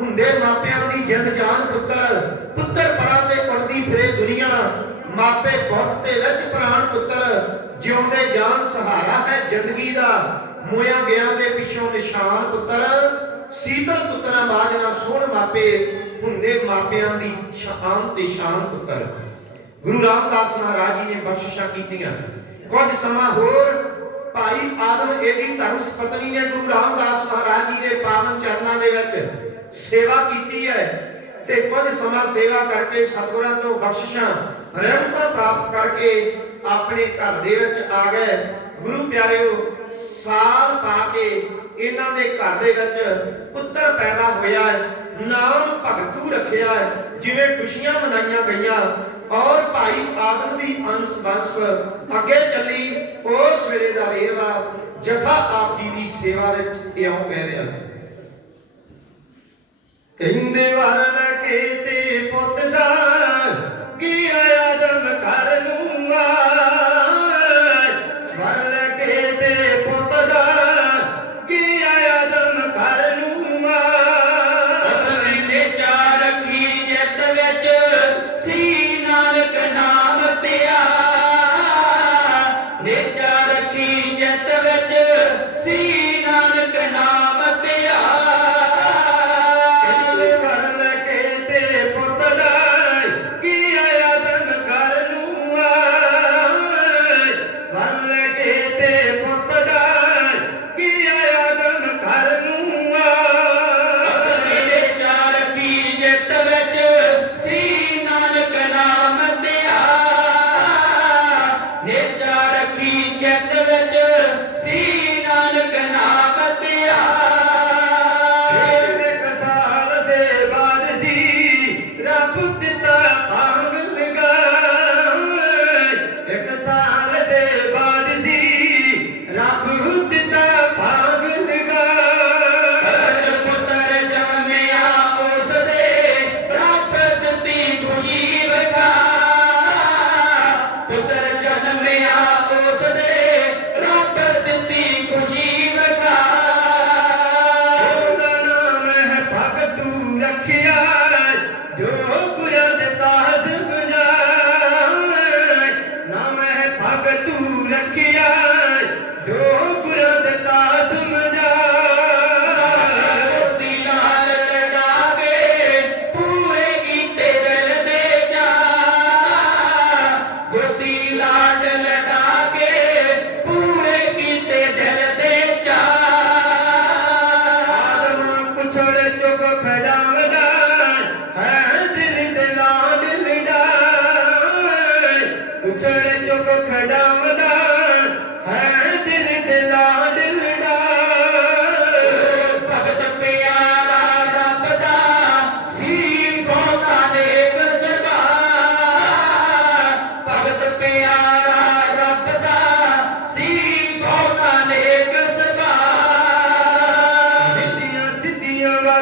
ਹੁੰਦੇ ਮਾਪਿਆਂ ਦੀ ਜਿੰਦ ਜਾਨ ਪੁੱਤਰ ਪੁੱਤਰ ਪਰਾਂ ਤੇ ਉੜਦੀ ਫਿਰੇ ਦੁਨੀਆ। ਮਾਪੇ ਬਹੁਤ ਤੇ ਵਿੱਚ ਪ੍ਰਾਣ ਪੁੱਤਰ, ਜਿਉਂਦੇ ਜਾਨ ਸਹਾਰਾ ਹੈ ਜ਼ਿੰਦਗੀ ਦਾ। ਮੋਇਆ ਗਿਆ ਦੇ ਪਿੱਛੋਂ ਨਿਸ਼ਾਨ ਪੁੱਤਰ, ਸੀਤਲ ਪੁੱਤਰਾ ਬਾਜ ਨਾ ਸੋਹਣ ਮਾਪੇ, ਹੁੰਦੇ ਮਾਪਿਆਂ ਦੀ ਸ਼ਾਨ ਤੇ ਸ਼ਾਨ ਪੁੱਤਰ। ਗੁਰੂ ਰਾਮਦਾਸ ਮਹਾਰਾਜ ਜੀ ਨੇ ਬਖਸ਼ਿਸ਼ਾਂ ਕੀਤੀਆਂ। ਕੁਝ ਸਮਾਂ ਹੋਰ, ਭਾਈ ਆਦਮ ਇਹਦੀ ਧਰਮ ਪਤਨੀ ਨੇ ਗੁਰੂ ਰਾਮਦਾਸ ਮਹਾਰਾਜ ਜੀ ਦੇ ਪਾਵਨ ਚਰਨਾਂ ਦੇ ਵਿੱਚ ਸੇਵਾ ਕੀਤੀ ਹੈ ਤੇ ਕੁਝ ਸਮਾਂ ਸੇਵਾ ਕਰਕੇ ਸਤਿਗੁਰਾਂ ਤੋਂ ਬਖਸ਼ਿਸ਼ਾਂ, ਰਹਿਮਤਾਂ ਪ੍ਰਾਪਤ ਕਰਕੇ ਆਪਣੇ ਘਰ ਦੇ ਵਿੱਚ ਆ ਗਏ। ਗੁਰੂ ਪਿਆਰਿਓ ਸਾਲ ਪਾ ਕੇ ਇਹਨਾਂ ਦੇ ਘਰ ਦੇ ਵਿੱਚ ਪੁੱਤਰ ਪੈਦਾ ਹੋਇਆ ਹੈ, ਨਾਮ ਭਗਤੂ ਰੱਖਿਆ ਹੈ, ਜਿਵੇਂ ਖੁਸ਼ੀਆਂ ਮਨਾਈਆਂ ਗਈਆਂ। ਔਰ ਭਾਈ ਆਦਮ ਦੀ ਅੰਸ਼ ਬੰਸ ਅੱਗੇ ਚੱਲੀ ਉਸ ਵੇਲੇ ਦਾ ਵੇਰਵਾ ਜਥਾ ਆਪ ਜੀ ਦੀ ਸੇਵਾ ਵਿੱਚ ਇਉਂ ਕਹਿ ਰਿਹਾ ਕਹਿੰਦੇ ਵਰਨ ਕੇ ਤੇ ਪੁੱਤ ਦਾ ਕੀ ਆਇਆ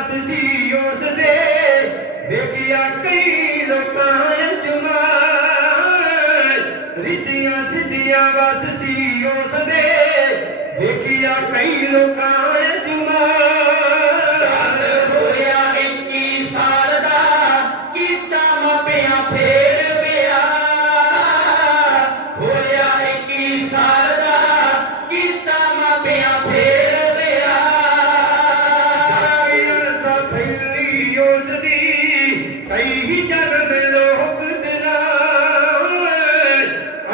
ਸਿੱਧੀਆਂ ਵਸ ਸੀ ਉਸ ਦੇ ਵੇਖਿਆ ਕਈ ਲੋਕਾਂ ਅਜਮਾਏ ਰਿੱਧੀਆਂ ਸਿੱਧੀਆਂ ਵਸ ਸੀ ਉਸ ਦੇ ਵੇਖਿਆ ਕਈ ਲੋਕਾਂ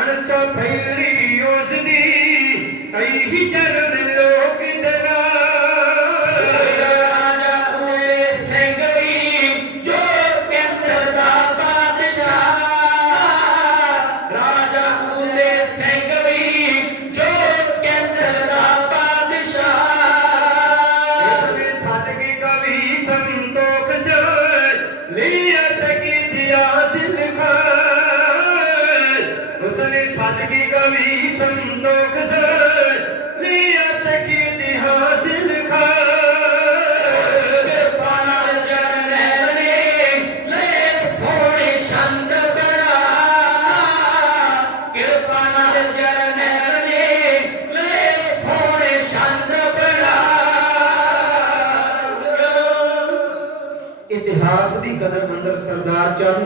ਅਰਸਾ ਥੈਲੀ ਉਸ ਦੀ ਕਈ ਉਸਨੇ ਕਵੀ ਸੰਤੋਖ ਸ ਲਿਆ ਸਕੀ ਇਤਿਹਾਸ ਲਿਖਾ ਕਿਰਪਾ ਨਾਲ ਕਿਰਪਾ ਨਾਲ ਜਰਨੈਲ ਸੋਹਣੇ ਇਤਿਹਾਸ ਦੀ ਕਦਰ ਮੰਦਰ ਸਰਦਾਰ ਚਰਨ